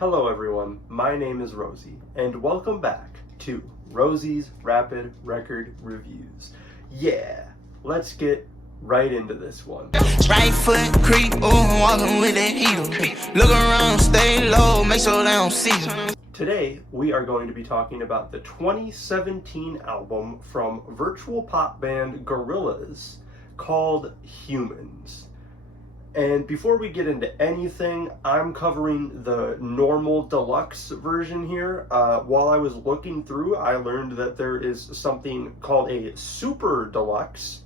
Hello everyone, my name is Rosie, and welcome back to Rosie's Rapid Record Reviews. Yeah, let's get right into this one. Right foot creep, ooh, walking with that heel. Look around, stay low, make sure they don't see you. Today, we are going to be talking about the 2017 album from virtual pop band Gorillaz called Humanz. And before we get into anything, I'm covering the normal deluxe version here. While I was looking through, I learned that there is something called a super deluxe,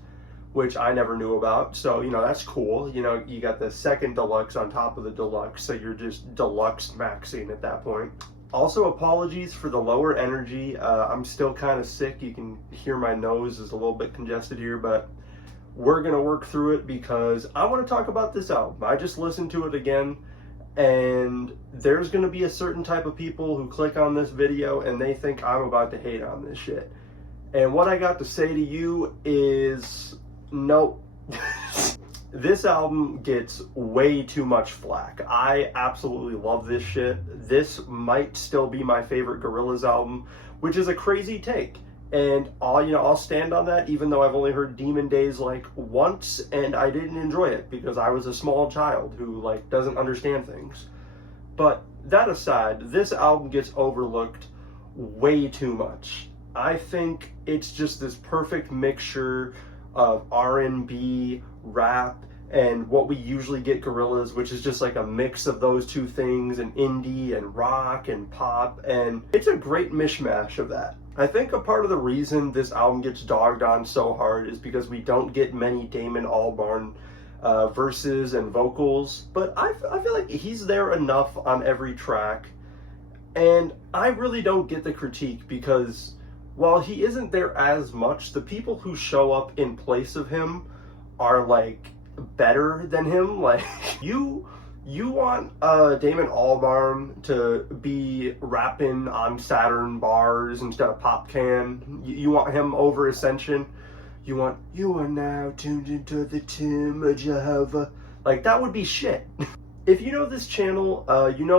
which I never knew about. So, that's cool. You got the second deluxe on top of the deluxe, so you're just deluxe maxing at that point. Also, apologies for the lower energy. I'm still kind of sick. You can hear my nose is a little bit congested here, but we're going to work through it because I want to talk about this album. I just listened to it again, and there's going to be a certain type of people who click on this video and they think I'm about to hate on this shit. And what I got to say to you is, no. This album gets way too much flack. I absolutely love this shit. This might still be my favorite Gorillaz album, which is a crazy take. And I'll stand on that, even though I've only heard Demon Days like once, and I didn't enjoy it because I was a small child who doesn't understand things. But that aside, this album gets overlooked way too much. I think it's just this perfect mixture of R&B, rap, and what we usually get Gorillaz, which is just like a mix of those two things, and indie and rock and pop, and it's a great mishmash of that. I think a part of the reason this album gets dogged on so hard is because we don't get many Damon Albarn verses and vocals, but I feel like he's there enough on every track, and I really don't get the critique because while he isn't there as much, the people who show up in place of him are better than him. You want Damon Albarn to be rapping on Saturn bars instead of Pop Can. You want him over Ascension. You want, you are now tuned into the tomb of Jehovah. That would be shit. If you know this channel,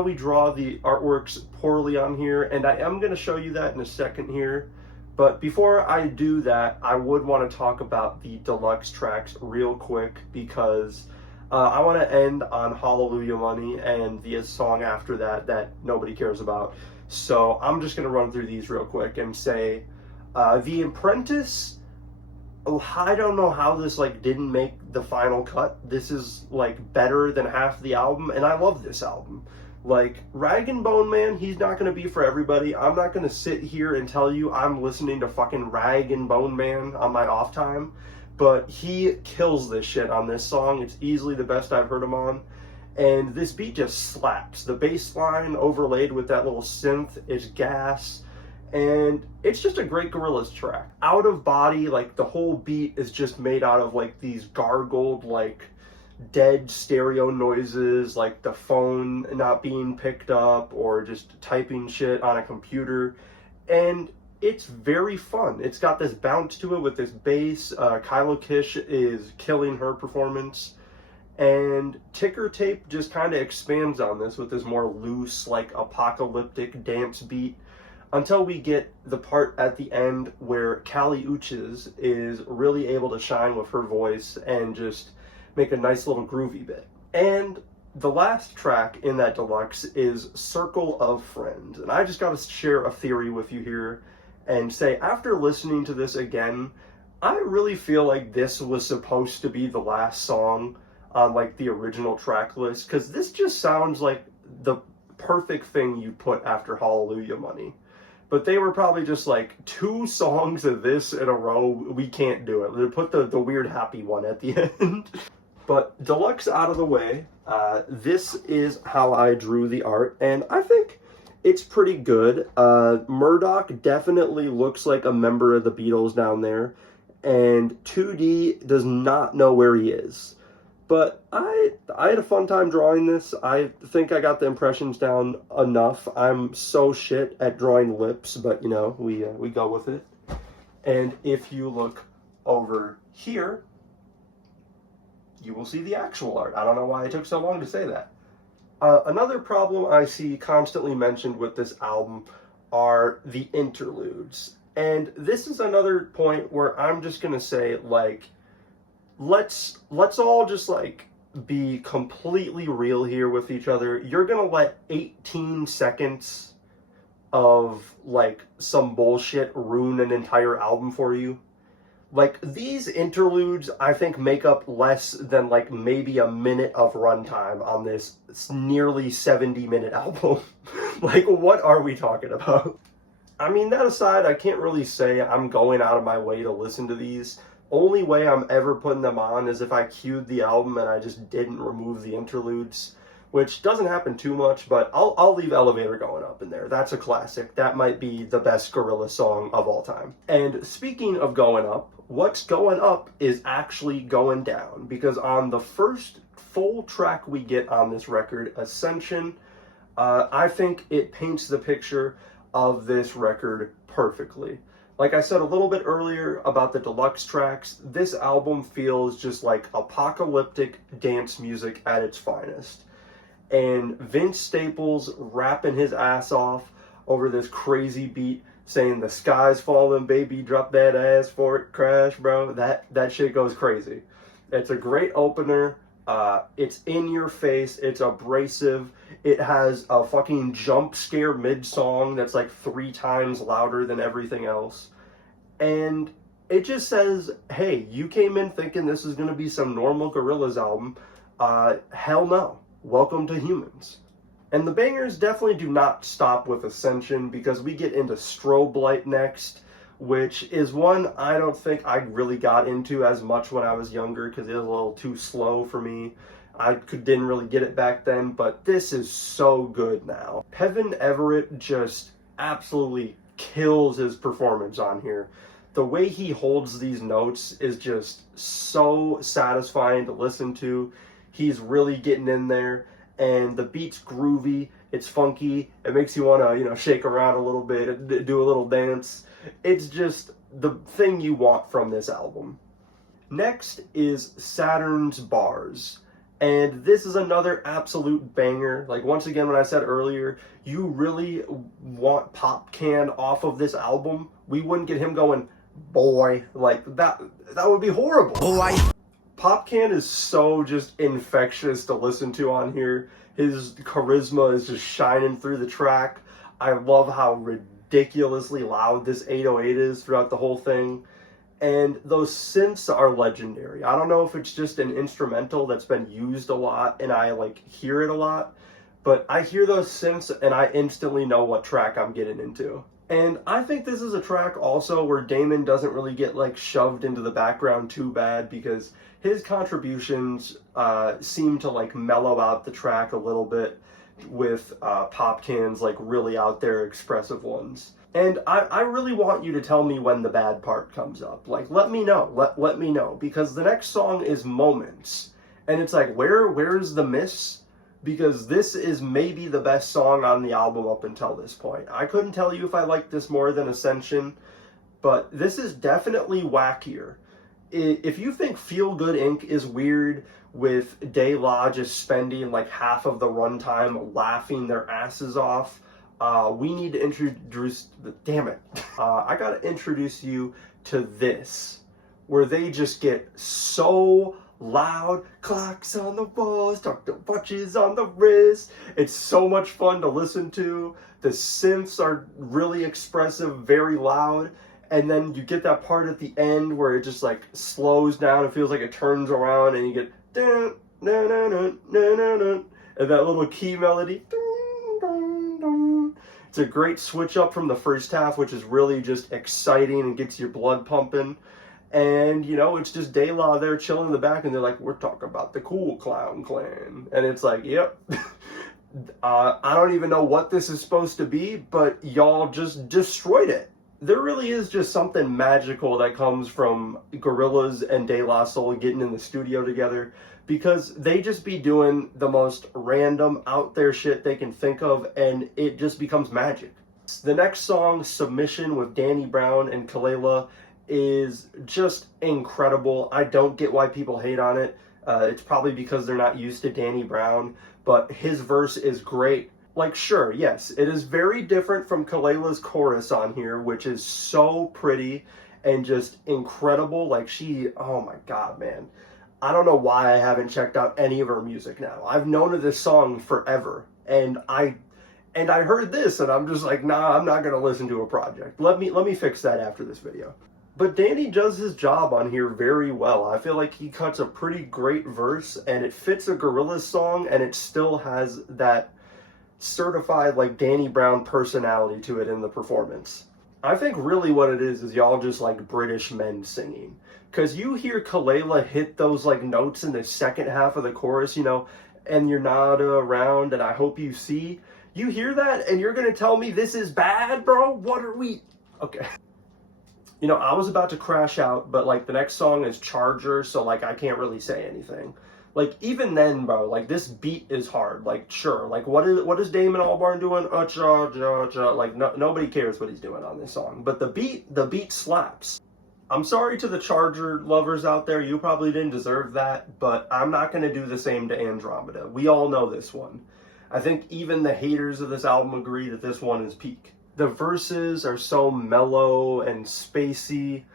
we draw the artworks poorly on here, and I am going to show you that in a second here. But before I do that, I would want to talk about the deluxe tracks real quick because I want to end on Hallelujah Money and the song after that nobody cares about. So I'm just going to run through these real quick and say, The Apprentice, I don't know how this didn't make the final cut. This is better than half the album, and I love this album. Rag and Bone Man, he's not going to be for everybody. I'm not going to sit here and tell you I'm listening to fucking Rag and Bone Man on my off time, but he kills this shit on this song. It's easily the best I've heard him on, and this beat just slaps. The bass line overlaid with that little synth is gas, and it's just a great Gorillaz track. Out of Body, the whole beat is just made out of these gargled dead stereo noises, the phone not being picked up or just typing shit on a computer, and it's very fun. It's got this bounce to it with this bass. Kylo Kish is killing her performance, and Ticker Tape just kind of expands on this with this more loose apocalyptic dance beat until we get the part at the end where Kali Uchis is really able to shine with her voice and just make a nice little groovy bit. And the last track in that deluxe is Circle of Friends. And I just got to share a theory with you here and say, after listening to this again, I really feel like this was supposed to be the last song on the original track list, because this just sounds like the perfect thing you put after Hallelujah Money. But they were probably just 2 songs of this in a row, we can't do it. They put the weird happy one at the end. But deluxe out of the way, this is how I drew the art, and I think it's pretty good. Murdoch definitely looks like a member of the Beatles down there, and 2D does not know where he is. But I had a fun time drawing this. I think I got the impressions down enough. I'm so shit at drawing lips, but we go with it. And if you look over here, you will see the actual art. I don't know why it took so long to say that. Another problem I see constantly mentioned with this album are the interludes. And this is another point where I'm just gonna say, like, let's all just like be completely real here with each other. You're gonna let 18 seconds of like some bullshit ruin an entire album for you? Like, these interludes, I think, make up less than like maybe a minute of runtime on this nearly 70-minute album. Like, what are we talking about? I mean, that aside, I can't really say I'm going out of my way to listen to these. Only way I'm ever putting them on is if I queued the album and I just didn't remove the interludes, which doesn't happen too much, but I'll leave Elevator Going Up in there. That's a classic. That might be the best Gorillaz song of all time. And speaking of going up, what's going up is actually going down, because on the first full track we get on this record, Ascension, I think it paints the picture of this record perfectly. Like I said a little bit earlier about the deluxe tracks, this album feels just like apocalyptic dance music at its finest. And Vince Staples rapping his ass off over this crazy beat, saying the sky's falling, baby, drop that ass for it, crash, bro. That shit goes crazy. It's a great opener. It's in your face. It's abrasive. It has a fucking jump scare mid-song that's like 3 times louder than everything else. And it just says, hey, you came in thinking this is going to be some normal Gorillaz album. Hell no. Welcome to Humanz. And the bangers definitely do not stop with Ascension, because we get into Strobe Light next, which is one I don't think I really got into as much when I was younger, because it was a little too slow for me. Didn't really get it back then, but this is so good now. Kevin Everett just absolutely kills his performance on here. The way he holds these notes is just so satisfying to listen to. He's really getting in there, and the beat's groovy, it's funky, it makes you want to, shake around a little bit, do a little dance. It's just the thing you want from this album. Next is Saturn's Bars, and this is another absolute banger. Like, once again, when I said earlier, you really want Pop Can off of this album, we wouldn't get him going, boy, like that would be horrible. Boy. Pop Can is so just infectious to listen to on here. His charisma is just shining through the track. I love how ridiculously loud this 808 is throughout the whole thing. And those synths are legendary. I don't know if it's just an instrumental that's been used a lot and I hear it a lot, but I hear those synths and I instantly know what track I'm getting into. And I think this is a track also where Damon doesn't really get shoved into the background too bad, because his contributions seem to mellow out the track a little bit with Pop Can's really out there expressive ones. And I really want you to tell me when the bad part comes up. Let me know. Let me know, because the next song is Moments, and it's where's the miss? Because this is maybe the best song on the album up until this point. I couldn't tell you if I liked this more than Ascension, but this is definitely wackier. If you think Feel Good Inc. is weird, with De La just spending half of the runtime laughing their asses off, we need to introduce... Damn it. I gotta introduce you to this, where they just get so loud. Clocks on the walls, Dr. Watches on the wrist. It's so much fun to listen to. The synths are really expressive, very loud, and then you get that part at the end where it just slows down. It feels like it turns around, and you get dun, dun, dun, dun, dun, dun, dun, and that little key melody. Dun, dun, dun. It's a great switch up from the first half, which is really just exciting and gets your blood pumping. And, it's just De La there chilling in the back, and they're like, we're talking about the Cool Clown Clan. And it's yep. I don't even know what this is supposed to be, but y'all just destroyed it. There really is just something magical that comes from Gorillaz and De La Soul getting in the studio together, because they just be doing the most random, out there shit they can think of, and it just becomes magic. The next song, Submission, with Danny Brown and Kalela, is just incredible. I don't get why people hate on it. It's probably because they're not used to Danny Brown, but his verse is great. Like, sure, yes, it is very different from Kalela's chorus on here, which is so pretty and just incredible. Like, oh my God, man. I don't know why I haven't checked out any of her music now. I've known of this song forever, and I heard this, and I'm just like, nah, I'm not gonna listen to a project. Let me fix that after this video. But Danny does his job on here very well. I feel like he cuts a pretty great verse, and it fits a Gorillaz song, and it still has that certified like Danny Brown personality to it in the performance. I think really what it is y'all just like British men singing. Because you hear Kalela hit those like notes in the second half of the chorus, you know, and you're not around and I hope you see. You hear that and you're going to tell me this is bad, bro? What are we... Okay. You know, I was about to crash out, but like the next song is Charger, so like I can't really say anything. Like, even then, bro, like, this beat is hard. Like, sure, like, what is Damon Albarn doing? Like, nobody cares what he's doing on this song. But the beat slaps. I'm sorry to the Charger lovers out there. You probably didn't deserve that, but I'm not going to do the same to Andromeda. We all know this one. I think even the haters of this album agree that this one is peak. The verses are so mellow and spacey,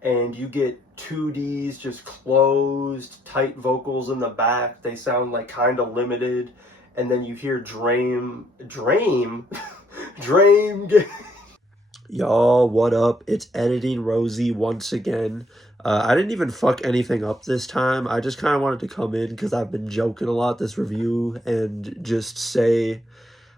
and you get 2Ds, just closed, tight vocals in the back. They sound like kind of limited. And then you hear Drame. Y'all, what up? It's Editing Rosie once again. I didn't even fuck anything up this time. I just kind of wanted to come in because I've been joking a lot this review and just say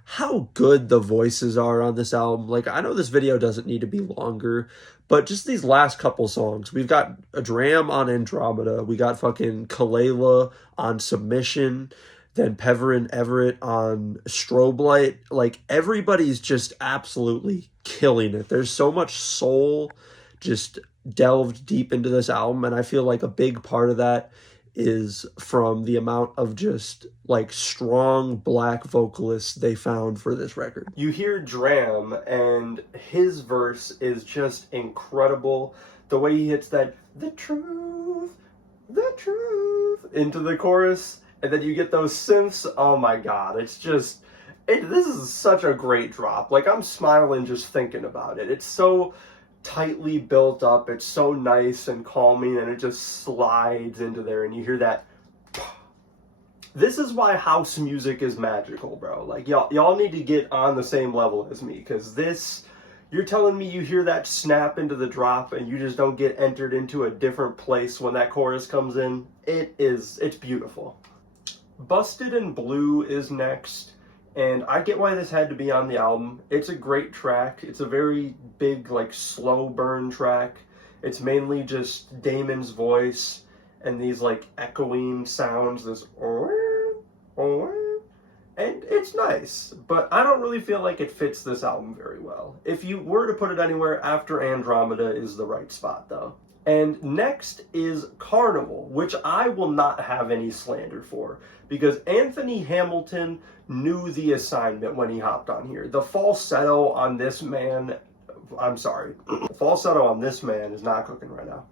how good the voices are on this album. Like, I know this video doesn't need to be longer, but just these last couple songs. We've got a Dram on Andromeda. We got fucking Kalela on Submission. Then Peverin Everett on Strobe Light. Like, everybody's just absolutely killing it. There's so much soul just delved deep into this album, and I feel like a big part of that is from the amount of just like strong black vocalists they found for this record. You hear Dram and his verse is just incredible. The way he hits that the truth into the chorus, and then you get those synths. Oh my God, it's just this is such a great drop. Like, I'm smiling just thinking about it. It's so tightly built up, it's so nice and calming, and it just slides into there, and you hear that. This is why house music is magical, bro. Like, y'all need to get on the same level as me, because this, you're telling me you hear that snap into the drop and you just don't get entered into a different place when that chorus comes in. It's beautiful. Busted in Blue is next. And I get why this had to be on the album. It's a great track. It's a very big, like, slow burn track. It's mainly just Damon's voice and these, like, echoing sounds, this and it's nice, but I don't really feel like it fits this album very well. If you were to put it anywhere, after Andromeda is the right spot, though. And next is Carnival, which I will not have any slander for, because Anthony Hamilton knew the assignment when he hopped on here. The falsetto on this man, I'm sorry, the falsetto on this man is not cooking right now.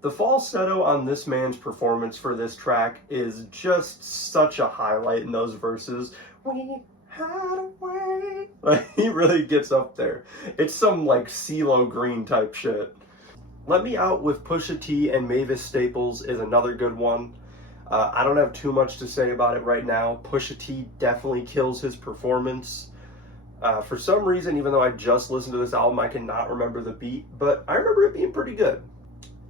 The falsetto on this man's performance for this track is just such a highlight in those verses. We had a way. Like, he really gets up there. It's some like CeeLo Green type shit. Let Me Out with Pusha T and Mavis Staples is another good one. I don't have too much to say about it right now. Pusha T definitely kills his performance. For some reason, even though I just listened to this album, I cannot remember the beat, but I remember it being pretty good.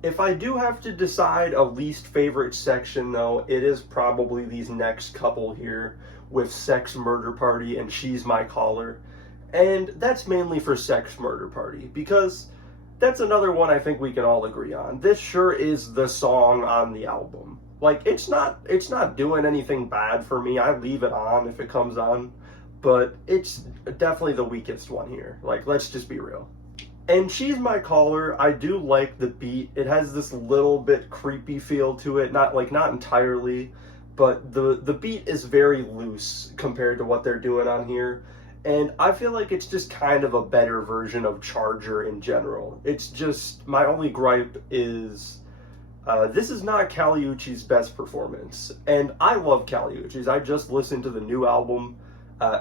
If I do have to decide a least favorite section, though, it is probably these next couple here with Sex Murder Party and She's My Caller. And that's mainly for Sex Murder Party, because that's another one I think we can all agree on. This sure is the song on the album. Like, it's not doing anything bad for me. I leave it on if it comes on, but it's definitely the weakest one here. Like, let's just be real. And She's My Caller, I do like the beat. It has this little bit creepy feel to it, not entirely, but the beat is very loose compared to what they're doing on here. And I feel like it's just kind of a better version of Charger in general. It's just, my only gripe is This is not Kali Uchis's best performance, and I love Kali Uchis. I just listened to the new album.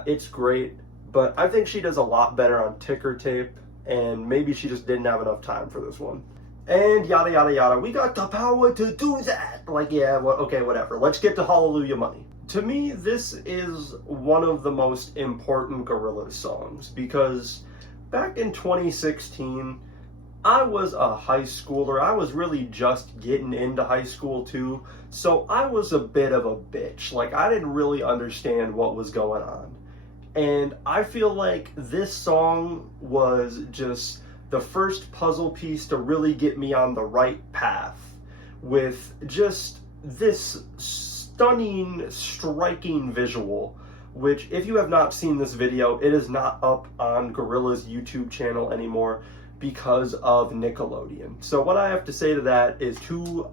It's great, but I think she does a lot better on Ticker Tape, and maybe she just didn't have enough time for this one. And yada yada yada, we got the power to do that! Like, yeah, well, okay, whatever. Let's get to Hallelujah Money. To me, this is one of the most important Gorillaz songs, because back in 2016, I was a high schooler. I was really just getting into high school too, so I was a bit of a bitch. Like, I didn't really understand what was going on. And I feel like this song was just the first puzzle piece to really get me on the right path, with just this stunning, striking visual, which, if you have not seen this video, it is not up on Gorillaz' YouTube channel anymore because of Nickelodeon. So what I have to say to that is two,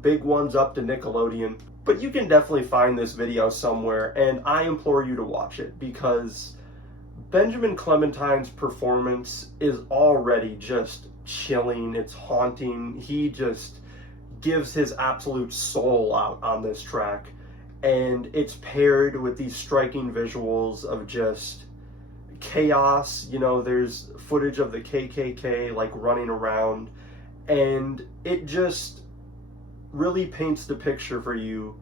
big ones up to Nickelodeon. But you can definitely find this video somewhere, and I implore you to watch it, because Benjamin Clementine's performance is already just chilling. It's haunting. He just gives his absolute soul out on this track, and it's paired with these striking visuals of just chaos. You know, there's footage of the KKK like running around, and it just really paints the picture for you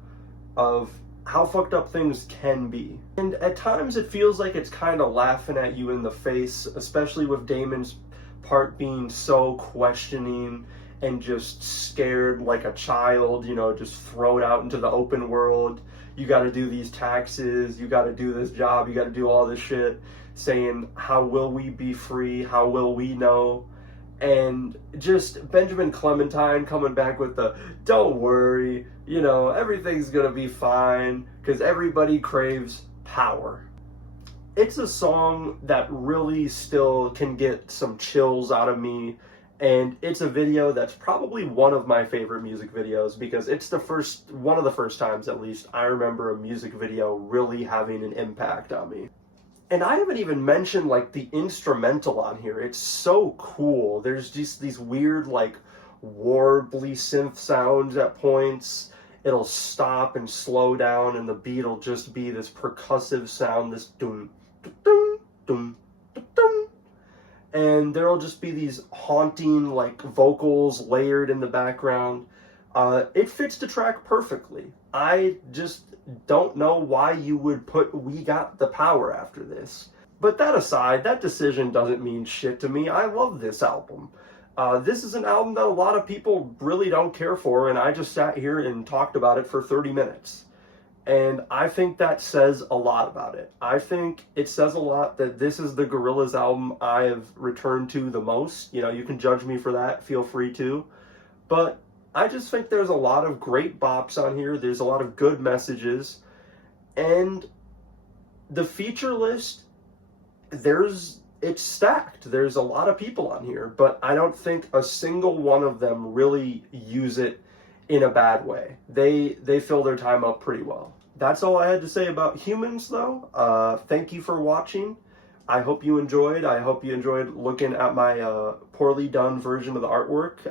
of how fucked up things can be. And at times it feels like it's kind of laughing at you in the face, especially with Damon's part being so questioning and just scared like a child, you know, just thrown out into the open world. You got to do these taxes, you got to do this job, you got to do all this shit, saying, how will we be free? How will we know? And just Benjamin Clementine coming back with the, don't worry, you know, everything's gonna be fine, because everybody craves power. It's a song that really still can get some chills out of me, and it's a video that's probably one of my favorite music videos, because it's one of the first times, at least, I remember a music video really having an impact on me. And I haven't even mentioned, like, the instrumental on here. It's so cool. There's just these weird, like, warbly synth sounds at points. It'll stop and slow down, and the beat will just be this percussive sound, this dum, dum, dum, dum, dum. And there'll just be these haunting, like, vocals layered in the background. It fits the track perfectly. I just don't know why you would put "We Got the Power" after this. But that aside, that decision doesn't mean shit to me. I love this album. This is an album that a lot of people really don't care for, and I just sat here and talked about it for 30 minutes. And I think that says a lot about it. I think it says a lot that this is the Gorillaz album I have returned to the most. You know, you can judge me for that, feel free to. But I just think there's a lot of great bops on here. There's a lot of good messages. And the feature list, it's stacked. There's a lot of people on here, but I don't think a single one of them really use it in a bad way. They fill their time up pretty well. That's all I had to say about Humanz, though. Thank you for watching. I hope you enjoyed. I hope you enjoyed looking at my poorly done version of the artwork.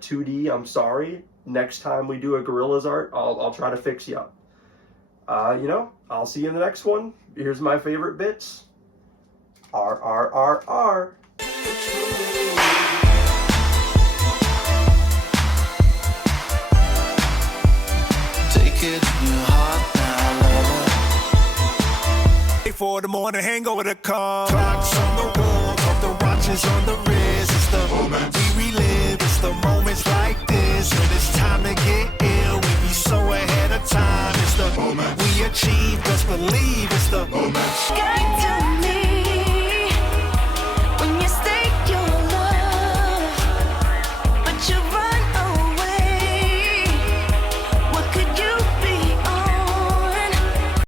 2D, I'm sorry. Next time we do a Gorillaz art, I'll try to fix you up. I'll see you in the next one. Here's my favorite bits. RRRR. Take it to your heart now, lover. For the morning hangover to come. Clocks on the wall, of the watches on the wrist. It's the moment we relive. It's the moments like this when it's time to get ill. We be so ahead of time. It's the moment we achieve. Just believe it's the moment.